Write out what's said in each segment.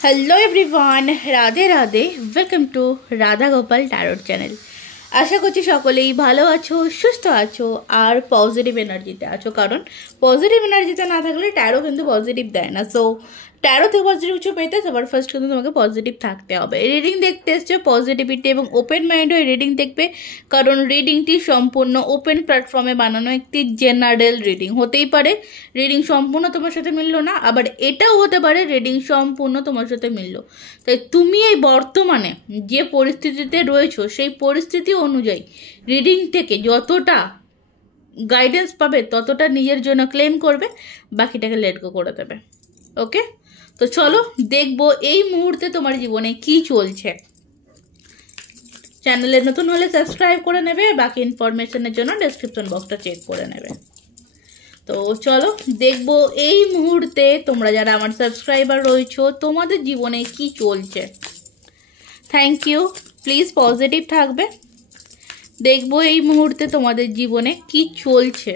Hello everyone Radhe Radhe welcome to Radha Gopal tarot channel. आशा करছি সকলেই ভালো আছো, সুস্থ আছো আর পজিটিভ এনার্জিতে আছো, কারণ পজিটিভ এনার্জিতে না থাকলে ট্যারো কিন্তু পজিটিভ দেয় না। সো ট্যারো থেকে পজিটিভ কিছু পেতে সবার ফার্স্ট কিন্তু তোমাকে পজিটিভ থাকতে হবে। রিডিং দেখতে এসছো পজিটিভিটি এবং ওপেন মাইন্ড হয়ে রিডিং দেখবে, কারণ রিডিংটি সম্পূর্ণ ওপেন প্ল্যাটফর্মে বানানো একটি জেনারেল রিডিং। হতেই পারে রিডিং সম্পূর্ণ তোমার সাথে মিললো না, আবার এটাও হতে পারে রিডিং সম্পূর্ণ তোমার সাথে মিললো। তাই তুমি এই বর্তমানে যে পরিস্থিতিতে রয়েছো সেই পরিস্থিতি অনুযায়ী রিডিং থেকে যতটা গাইডেন্স পাবে ততটা নিজের জন্য ক্লেম করবে, বাকিটাকে লেট গো করে দেবে। ওকে, তো চলো দেখবো এই মুহূর্তে তোমার জীবনে কি চলছে। চ্যানেলে নতুন হলে সাবস্ক্রাইব করে নেবে, বাকি ইনফরমেশনের জন্য ডেসক্রিপশন বক্সটা চেক করে নেবে। তো চলো দেখবো এই মুহূর্তে তোমরা যারা আমার সাবস্ক্রাইবার রয়েছো তোমাদের জীবনে কি চলছে। থ্যাংক ইউ, প্লিজ পজিটিভ থাকবে। দেখবো এই মুহূর্তে তোমাদের জীবনে কি চলছে,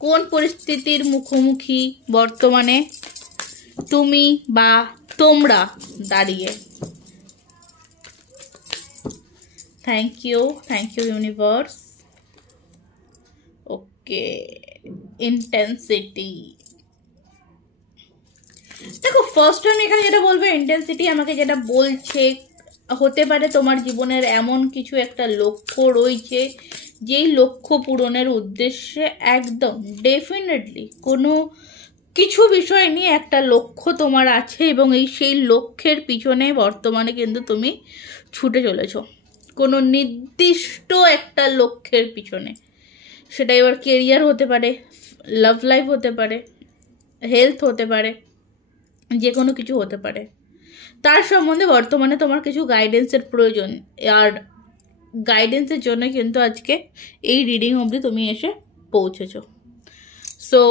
কোন পরিস্থিতির মুখোমুখি বর্তমানে তুমি বা তোমরা দাঁড়িয়ে। Thank you universe. Okay, intensity. দেখো ফার্স্ট আমি এখানে যেটা বলবো, ইন্টেন্সিটি আমাকে যেটা বলছে হতে পারে তোমার জীবনের এমন কিছু একটা লক্ষ্য রয়েছে যেই লক্ষ্য পূরণের উদ্দেশ্যে একদম ডেফিনেটলি কোনো কিছু বিষয় নিয়ে একটা লক্ষ্য তোমার আছে এবং সেই লক্ষ্যের পিছনে বর্তমানে কিন্তু তুমি ছুটে চলেছ কোনো নির্দিষ্ট একটা লক্ষ্যের পিছনে। সেটা এবার কেরিয়ার হতে পারে, লাভ লাইফ হতে পারে, হেলথ হতে পারে, যে কোনো কিছু হতে পারে। তার সম্বন্ধে বর্তমানে তোমার কিছু গাইডেন্সের প্রয়োজন, আর গাইডেন্সের জন্য কিন্তু আজকে এই রিডিং অবধি তুমি এসে পৌঁছেছ। সো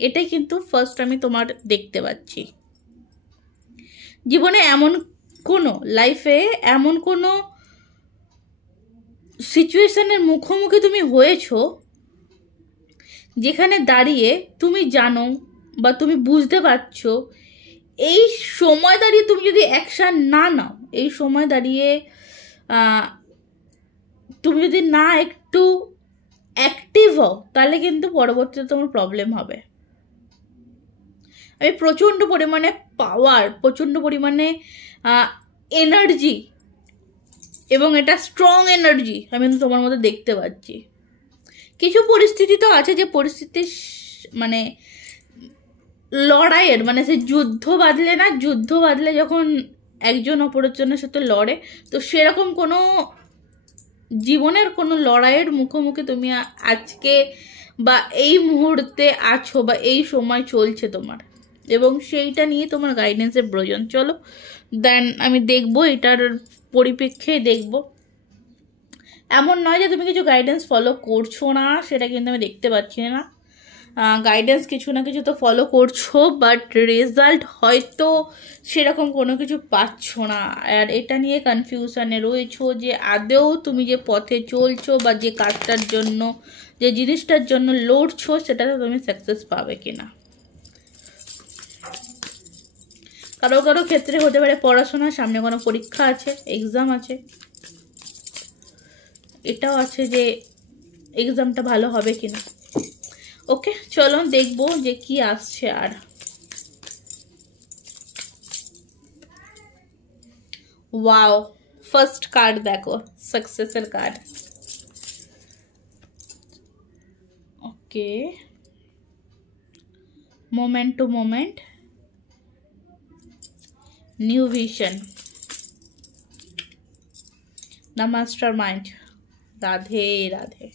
এটাই কিন্তু ফার্স্ট আমি তোমার দেখতে পাচ্ছি। জীবনে এমন কোনো লাইফে এমন কোনো সিচুয়েশনের মুখোমুখি তুমি হয়েছো যেখানে দাঁড়িয়ে তুমি জানো বা তুমি বুঝতে পারছো এই সময় দাঁড়িয়ে তুমি যদি অ্যাকশান না নাও, এই সময় দাঁড়িয়ে তুমি যদি না একটু অ্যাক্টিভ হও, তাহলে কিন্তু পরবর্তীতে তোমার প্রবলেম হবে। আমি প্রচণ্ড পরিমাণে পাওয়ার, প্রচণ্ড পরিমাণে এনার্জি এবং এটা স্ট্রং এনার্জি আমি কিন্তু তোমার মধ্যে দেখতে পাচ্ছি। কিছু পরিস্থিতি তো আছে যে পরিস্থিতি মানে লড়াইয়ের, মানে সে যুদ্ধ বাঁধলে যখন একজন অপরজনের সাথে লড়ে, তো সেরকম কোনো জীবনের কোনো লড়াইয়ের মুখোমুখি তুমি আজকে বা এই মুহূর্তে আছো বা এই সময় চলছে তোমার, এবং সেইটা নিয়ে তোমার গাইডেন্সের প্রয়োজন। চলো দেন আমি দেখবো, এটার পরিপ্রেক্ষে দেখবো। এমন নয় যে তুমি কিছু গাইডেন্স ফলো করছো না, সেটা কিন্তু আমি দেখতে পাচ্ছি না। গাইডেন্স কিছু না কিছু তো ফলো করছো, বাট রেজাল্ট হয়তো সেরকম কোনো কিছু পাচ্ছ না। আর এটা নিয়ে কনফিউশনে রয়েছো যে আদৌ তুমি যে পথে চলছো বা যে কাজটার জন্য, যে জিনিসটার জন্য লড়ছো, সেটাতে তুমি সাকসেস পাবে কিনা। কারো কারো ক্ষেত্রে হতে পারে পড়াশোনার সামনে কোনো পরীক্ষা আছে, এক্সাম আছে, এটাও আছে যে এক্সামটা ভালো হবে কিনা। ওকে, চলো দেখবো যে কি আসছে। আর ওয়াও, ফার্স্ট কার্ড দেখো, সাকসেসের card. Okay, moment to moment, new vision, the mastermind. Radhe Radhe.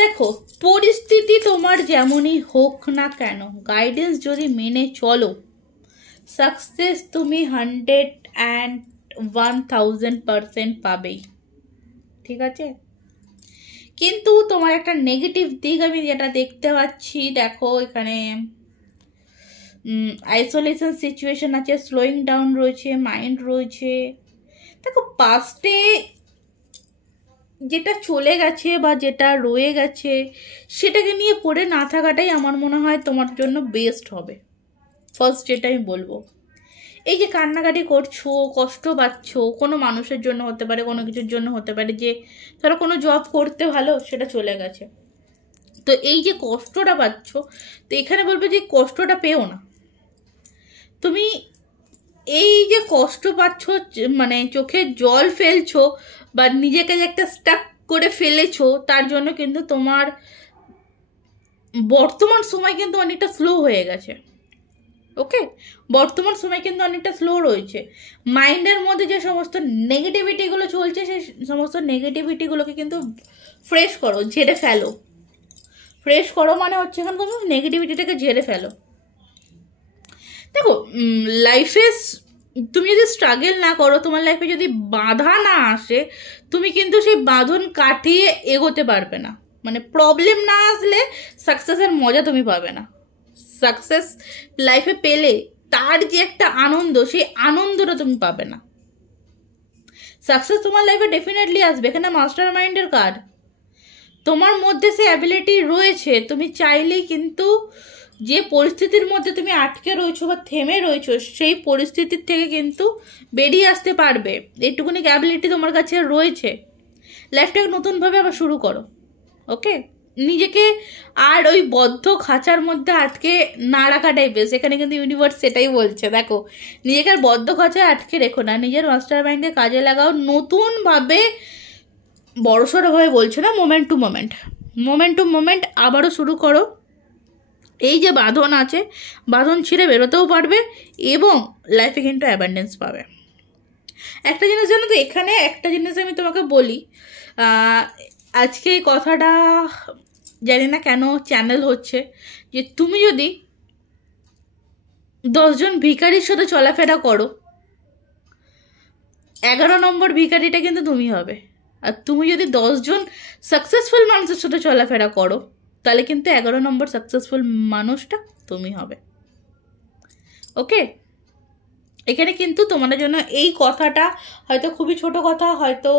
দেখো পরিস্থিতি তোমার যেমনই হোক না কেন, গাইডেন্স যদি মেনে চলো, সাকসেস তুমি 101,000% পাবেই। ঠিক আছে, কিন্তু তোমার একটা নেগেটিভ দিক আমি যেটা দেখতে পাচ্ছি, দেখো এখানে আইসোলেশন সিচুয়েশন আছে, স্লোয়িং ডাউন রয়েছে, মাইন্ড রয়েছে। দেখো পাস্টে যেটা চলে গেছে বা যেটা রয়ে গেছে সেটাকে নিয়ে পড়ে না থাকাটাই আমার মনে হয় তোমার জন্য বেস্ট হবে। ফার্স্ট যেটা আমি বলবো, এই যে কান্নাকাটি করছো, কষ্ট পাচ্ছ, কোনো মানুষের জন্য হতে পারে, কোনো কিছুর জন্য হতে পারে, যে ধরো কোনো জব করতে ভালো সেটা চলে গেছে, তো এই যে কষ্টটা পাচ্ছ, তো এখানে বলবো যে কষ্টটা পেও না তুমি। এই যে কষ্ট পাচ্ছ, মানে চোখে জল ফেলছো বা নিজেকে যে একটা স্টাক করে ফেলেছো, তার জন্য কিন্তু তোমার বর্তমান সময় কিন্তু অনেকটা স্লো হয়ে গেছে। ওকে, বর্তমান সময় কিন্তু অনেকটা স্লো রয়েছে। মাইন্ডের মধ্যে যে সমস্ত নেগেটিভিটিগুলো চলছে, সেই সমস্ত নেগেটিভিটিগুলোকে কিন্তু ফ্রেশ করো, ঝেড়ে ফেলো। ফ্রেশ করো মানে হচ্ছে এখানে তুমি নেগেটিভিটিটাকে ঝেড়ে ফেলো। দেখো, লাইফে তুমি যদি স্ট্রাগল না করো, তোমার লাইফে যদি বাধা না আসে, তুমি কিন্তু সেই বাঁধন কাটিয়ে এগোতে পারবে না। মানে প্রবলেম না আসলে সাকসেসের মজা তুমি পাবে না। সাকসেস লাইফে পেলে তার যে একটা আনন্দ, সেই আনন্দটা তুমি পাবে না। সাকসেস তোমার লাইফে ডেফিনেটলি আসবে, এখানে মাস্টার মাইন্ডের কার্ড। তোমার মধ্যে সে অ্যাবিলিটি রয়েছে, তুমি চাইলেই কিন্তু যে পরিস্থিতির মধ্যে তুমি আটকে রয়েছো বা থেমে রয়েছো, সেই পরিস্থিতির থেকে কিন্তু বেরিয়ে আসতে পারবে। এইটুকুনি অ্যাবিলিটি তোমার কাছে রয়েছে। লাইফটাকে নতুনভাবে আবার শুরু করো। ওকে, নিজেকে আর ওই বদ্ধ খাঁচার মধ্যে আটকে না রাখাটাই বেশ। এখানে কিন্তু ইউনিভার্স সেটাই বলছে। দেখো, নিজেকে আর বদ্ধ খাঁচায় আটকে রেখো না, নিজের মাস্টার মাইন্ডে কাজে লাগাও। নতুনভাবে, বড়সড়ভাবে বলছো না, মোমেন্ট টু মোমেন্ট আবারও শুরু করো। এই যে বাঁধন আছে, বাঁধন ছিঁড়ে বেরোতেও পারবে এবং লাইফে কিন্তু অ্যাবান্ডেন্স পাবে। একটা জিনিস জানো তো, এখানে একটা জিনিস আমি তোমাকে বলি, আজকে এই কথাটা জানি না কেন চ্যানেল হচ্ছে, যে তুমি যদি 10 জন ভিখারির সাথে চলাফেরা করো, 11 নম্বর ভিখারিটা কিন্তু তুমি হবে। আর তুমি যদি 10 জন সাকসেসফুল মানুষের সাথে চলাফেরা করো, তাহলে কিন্তু 11 নম্বর সাকসেসফুল মানুষটা তুমি হবে। ওকে, এখানে কিন্তু তোমাদের জন্য এই কথাটা হয়তো খুবই ছোট কথা, হয়তো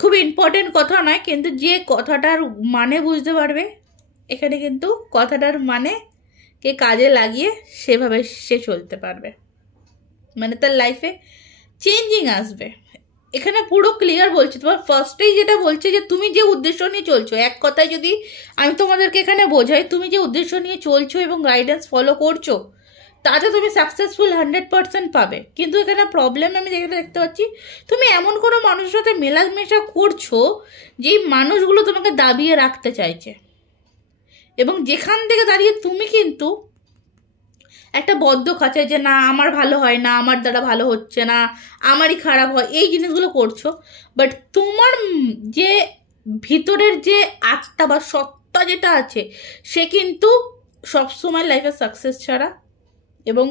খুব ইম্পর্টেন্ট কথা নয়, কিন্তু যে কথাটার মানে বুঝতে পারবে, এখানে কিন্তু কথাটার মানে কে কাজে লাগিয়ে সেভাবে সে চলতে পারবে, মানে তার লাইফে চেঞ্জিং আসবে। এখানে পুরো ক্লিয়ার বলছি, তোমার ফার্স্টেই যেটা বলছে যে তুমি যে উদ্দেশ্য নিয়ে চলছো, এক কথায় যদি আমি তোমাদেরকে এখানে বোঝাই, তুমি যে উদ্দেশ্য নিয়ে চলছো এবং গাইডেন্স ফলো করছো, তাতে তুমি সাকসেসফুল 100% পাবে। কিন্তু এখানে প্রবলেম আমি যেটা দেখতে পাচ্ছি, তুমি এমন কোনো মানুষের সাথে মেলামেশা করছো যেই মানুষগুলো তোমাকে দাবিয়ে রাখতে চাইছে, এবং যেখান থেকে দাঁড়িয়ে তুমি কিন্তু একটা বদ্ধ খাঁচায়, যে না আমার ভালো হয় না, আমার দ্বারা ভালো হচ্ছে না, আমারই খারাপ হয়, এই জিনিসগুলো করছো। বাট তোমার যে ভিতরের যে আত্মা বা সত্তা যেটা আছে, সে কিন্তু সবসময় লাইফে সাকসেস ছাড়া এবং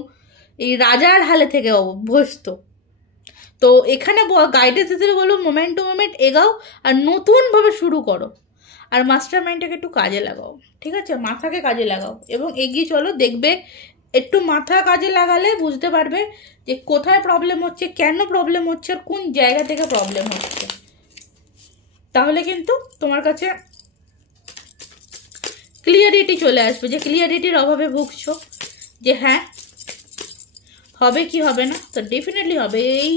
এই রাজার হালে থেকে অভ্যস্ত। তো এখানে গাইডেন্স হিসেবে বলবো, মোমেন্ট টু মোমেন্ট এগাও আর নতুনভাবে শুরু করো, আর মাস্টার মাইন্ডটাকে একটু কাজে লাগাও। ঠিক আছে, মাথাকে কাজে লাগাও এবং এগিয়ে চলো। দেখবে একটু মাথা কাজে লাগালে বুঝতে পারবে যে কোথায় প্রবলেম হচ্ছে, কেন প্রবলেম হচ্ছে, আর কোন জায়গা থেকে প্রবলেম হচ্ছে। তাহলে কিন্তু তোমার কাছে ক্লিয়ারিটি চলে আসবে, যে ক্লিয়ারিটির অভাবে ভুগছো, যে হ্যাঁ হবে কি হবে না, তো ডেফিনেটলি হবে। এই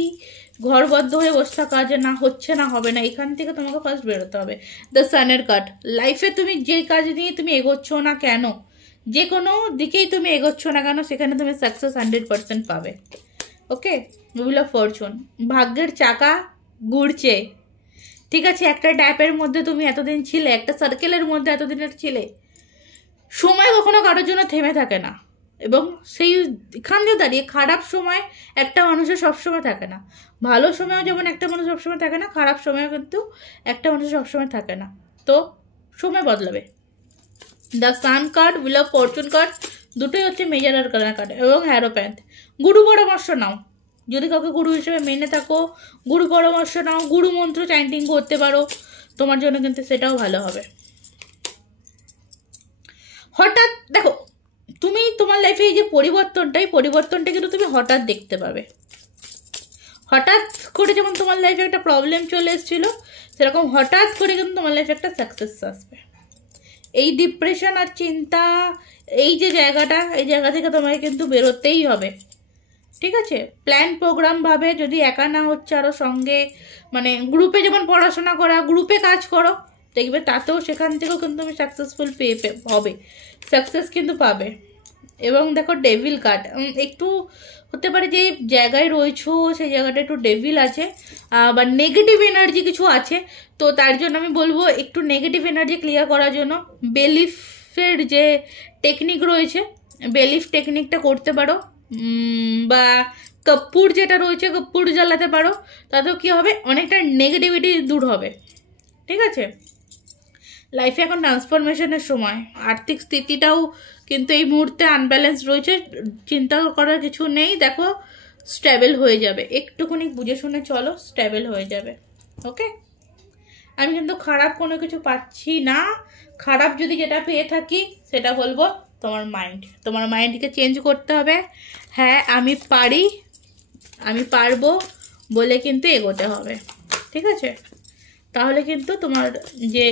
ঘরবদ্ধ হয়ে বসে থাকা যে না হচ্ছে না, হবে না, এখান থেকে তোমাকে ফার্স্ট বেরোতে হবে। দ্য সানের কার্ড, লাইফে তুমি যে কাজ নিয়ে তুমি এগোচ্ছ না কেন, যে কোনো দিকেই তুমি এগোচ্ছ না কেন, সেখানে তুমি সাকসেস 100% পাবে। ওকে, হুইল অফ ফরচুন, ভাগ্যের চাকা ঘুরছে। ঠিক আছে, একটা ট্যাপের মধ্যে তুমি এতদিন ছিলে, একটা সার্কেলের মধ্যে এতদিনের ছিলে। সময় কখনো কারোর জন্য থেমে থাকে না, এবং সেইখানে দাঁড়িয়ে খারাপ সময় একটা মানুষের সবসময় থাকে না, ভালো সময়ও যেমন একটা মানুষ সবসময় থাকে না, খারাপ সময়ও কিন্তু একটা মানুষ সবসময় থাকে না। তো সময় বদলাবে। The sun card, wheel of Fortune card, দুটোই হচ্ছে মেজর আর কার্ড এবং হ্যারোপ্যান্থ। গুরু পরামর্শ নাও, যদি কাউকে গুরু হিসেবে মেনে থাকো, গুরু পরামর্শ নাও, গুরু মন্ত্র চ্যান্টিং করতে পারো, তোমার জন্য কিন্তু সেটাও ভালো হবে। হঠাৎ দেখো, তুমি তোমার লাইফে এই যে পরিবর্তনটা কিন্তু তুমি হঠাৎ দেখতে পাবে। হঠাৎ করে যেমন তোমার লাইফে একটা প্রবলেম চলে এসেছিল, সেরকম হঠাৎ করে কিন্তু তোমার লাইফে একটা সাকসেস আসবে। এই ডিপ্রেশন আর চিন্তা, এই যে জায়গাটা, এই জায়গা থেকে তোমাকে কিন্তু বেরোতেই হবে, ঠিক আছে? প্ল্যান প্রোগ্রাম ভাবে, যদি একা না হচ্ছে আরও সঙ্গে মানে গ্রুপে যেমন পড়াশোনা করা, গ্রুপে কাজ করো, দেখবে তাতেও সেখান থেকেও কিন্তু তুমি সাকসেসফুল হবে, সাকসেস কিন্তু পাবে। এবং দেখো ডেভিল কার্ড, একটু হতে পারে যে জায়গায় রয়েছো সেই জায়গাটা একটু ডেভিল আছে বা নেগেটিভ এনার্জি কিছু আছে, তো তার জন্য আমি বলবো একটু নেগেটিভ এনার্জি ক্লিয়ার করার জন্য বেলিফের যে টেকনিক রয়েছে, বেলিফ টেকনিকটা করতে পারো, বা কর্পূর যেটা রয়েছে কর্পূর জ্বালাতে পারো, তাতেও কী হবে, অনেকটা নেগেটিভিটি দূর হবে, ঠিক আছে? লাইফে এখন ট্রান্সফরমেশনের সময়, আর্থিক স্থিতিটাও কিন্তু এই মুহূর্তে আনব্যালেন্স রয়েছে, চিন্তা করার কিছু নেই, দেখো স্টেবল হয়ে যাবে, একটুখানি বুঝে শুনে চলো, স্টেবল হয়ে যাবে, ওকে? আমি কিন্তু খারাপ কোনো কিছু পাচ্ছি না। খারাপ যদি যেটা পেয়ে থাকি সেটা বলবো তোমার মাইন্ডকে চেঞ্জ করতে হবে। হ্যাঁ আমি পারি, আমি পারবো বলে কিন্তু এগোতে হবে, ঠিক আছে? তাহলে কিন্তু তোমার যে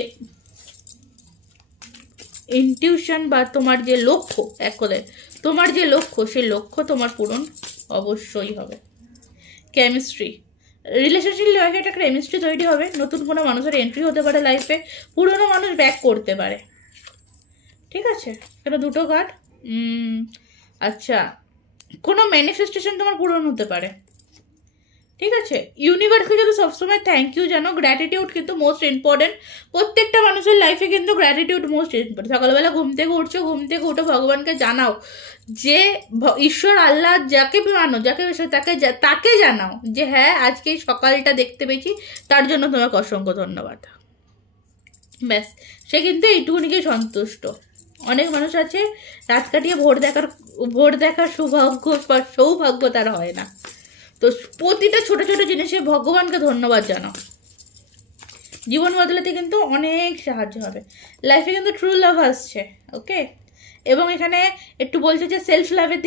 ইনটিউশন বা তোমার যে লক্ষ্য, এক করে তোমার যে লক্ষ্য, সেই লক্ষ্য তোমার পূরণ অবশ্যই হবে। কেমিস্ট্রি, রিলেশনশিপ লাইফে একটা কেমিস্ট্রি তৈরি হবে, নতুন কোনো মানুষের এন্ট্রি হতে পারে লাইফে, পুরনো মানুষ ব্যাক করতে পারে, ঠিক আছে? এটা দুটো কার্ড। আচ্ছা, কোনো ম্যানিফেস্টেশন তোমার পূরণ হতে পারে, ঠিক আছে? ইউনিভার্সকে যদি সবসময় থ্যাংক ইউ জানো, গ্র্যাটিটিউড কিন্তু মোস্ট ইম্পর্টেন্ট, প্রত্যেকটা মানুষের লাইফে কিন্তু গ্র্যাটিটিউড মোস্ট ইম্পর্টেন্ট। সকালবেলা ঘুম থেকে উঠছো, ঘুম থেকে উঠে ভগবানকে জানাও যে ঈশ্বর আল্লাহ যাকে মানো, যাকে তাকে জানাও যে হ্যাঁ আজকে এই সকালটা দেখতে পেয়েছি, তার জন্য তোমাকে অসংখ্য ধন্যবাদ। ব্যাস, সে কিন্তু এইটুকুনিকে সন্তুষ্ট। অনেক মানুষ আছে রাত কাটিয়ে ভোর দেখার সৌভাগ্য তার হয় না। তো প্রতিটা ছোট ছোট জিনিসে ভগবানকে ধন্যবাদ জানাও, জীবন বদলাতে কিন্তু অনেক সাহায্য হবে। লাইফে কিন্তু ট্রু লাভ আসছে, ওকে? এবং এখানে একটু বলছে যে সেলফ লাভের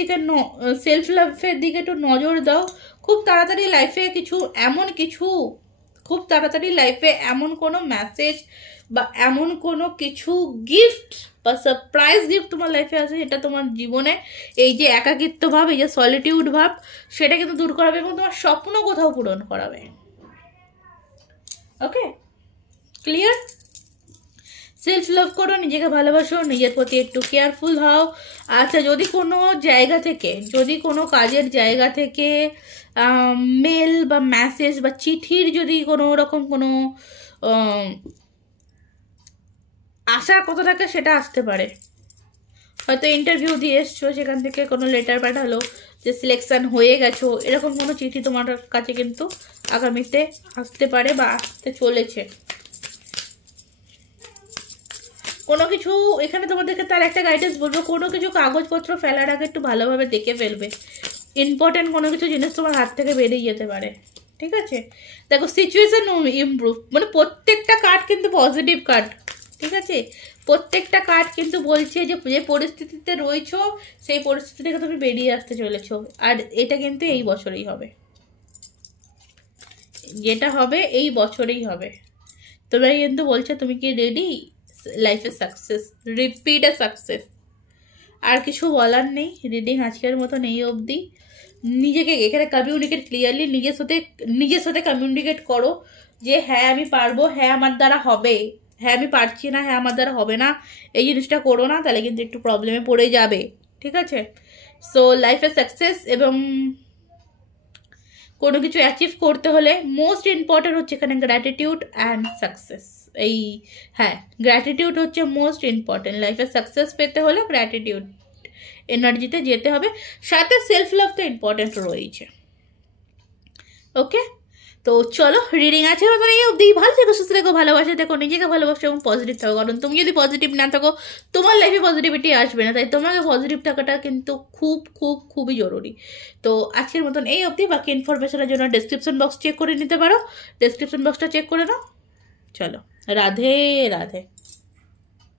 দিকে একটু নজর দাও। খুব তাড়াতাড়ি লাইফে খুব তাড়াতাড়ি লাইফে এমন কোনো মেসেজ বা এমন কোনো কিছু গিফট বা সারপ্রাইজ গিফট তোমার লাইফে আছে, যেটা তোমার জীবনে এই যে একাকিত্ব ভাব, এই যে সলিটিউড ভাব, সেটা কিন্তু দূর করাবে এবং তোমার স্বপ্ন কোথাও পূরণ করাবে, ওকে? ক্লিয়ার? সেলফ লাভ করো, নিজেকে ভালোবাসো, নিজের প্রতি একটু কেয়ারফুল হও। আচ্ছা, যদি কোনো কাজের জায়গা থেকে মেল বা মেসেজ বা চিঠির যদি কোনো রকম কোনো আশার কথা থাকে, সেটা আসতে পারে। হয়তো ইন্টারভিউ দিয়ে এসছো, সেখান থেকে কোনো লেটার পাঠালো যে সিলেকশন হয়ে গেছো, এরকম কোনো চিঠি তোমার কাছে কিন্তু আগামীতে আসতে পারে বা আসতে চলেছে। কোনো কিছু এখানে তোমাদেরকে তার একটা গাইডেন্স বলবো, কোনো কিছু কাগজপত্র ফেলার আগে একটু ভালোভাবে দেখে ফেলবে, ইম্পর্টেন্ট কোনো কিছু জিনিস তোমার হাত থেকে বেরিয়ে যেতে পারে, ঠিক আছে? দেখো সিচুয়েশন ইমপ্রুভ, মানে প্রত্যেকটা কার্ড কিন্তু পজিটিভ কার্ড, ঠিক আছে? প্রত্যেকটা কার্ড কিন্তু বলছে যে যে পরিস্থিতিতে রয়েছো সেই পরিস্থিতি থেকে তুমি বেরিয়ে আসতে চলেছো, আর এটা কিন্তু এই বছরেই হবে, যেটা হবে এই বছরেই হবে। তোমরা কিন্তু বলছো তুমি কি রেডি লাইফে সাকসেস, রিপিট সাকসেস, আর কিছু বলার নেই। রিডিং আজকের মতন এই অবধি। নিজেকে এখানে কমিউনিকেট ক্লিয়ারলি, নিজের সাথে কমিউনিকেট করো যে হ্যাঁ আমি পারবো, হ্যাঁ আমার দ্বারা হবে, হ্যাঁ আমি পারছি না, হ্যাঁ আমার দ্বারা হবে না, এই জিনিসটা করো না, তাহলে কিন্তু একটু প্রবলেমে পড়ে যাবে, ঠিক আছে? সো লাইফে সাকসেস এবং কোনো কিছু অ্যাচিভ করতে হলে মোস্ট ইম্পর্টেন্ট হচ্ছে এখানে গ্র্যাটিটিউড অ্যান্ড সাকসেস। এই হ্যাঁ, গ্র্যাটিটিউড হচ্ছে মোস্ট ইম্পর্টেন্ট। লাইফে সাকসেস পেতে হলে গ্র্যাটিটিউড এনার্জিতে যেতে হবে, সাথে সেলফ লাভ তো ইম্পর্টেন্ট রয়েছে, ওকে? তো চলো, রিডিং আছে মতন এই অবধি। ভালো থেকো, সুস্থ থেকো, ভালোবাসা দেখো, নিজেকে ভালোবাসো এবং পজিটিভ থাকো, কারণ তুমি যদি পজিটিভ না থাকো তোমার লাইফে পজিটিভিটি আসবে না, তাই তোমাকে পজিটিভ থাকাটা কিন্তু খুবই জরুরি। তো আজকের মতন এই অবধি। বাকি ইনফরমেশনের জন্য ডেসক্রিপশন বক্স চেক করে নিতে পারো, ডেসক্রিপশন বক্সটা চেক করে নাও। চলো, রাধে রাধে।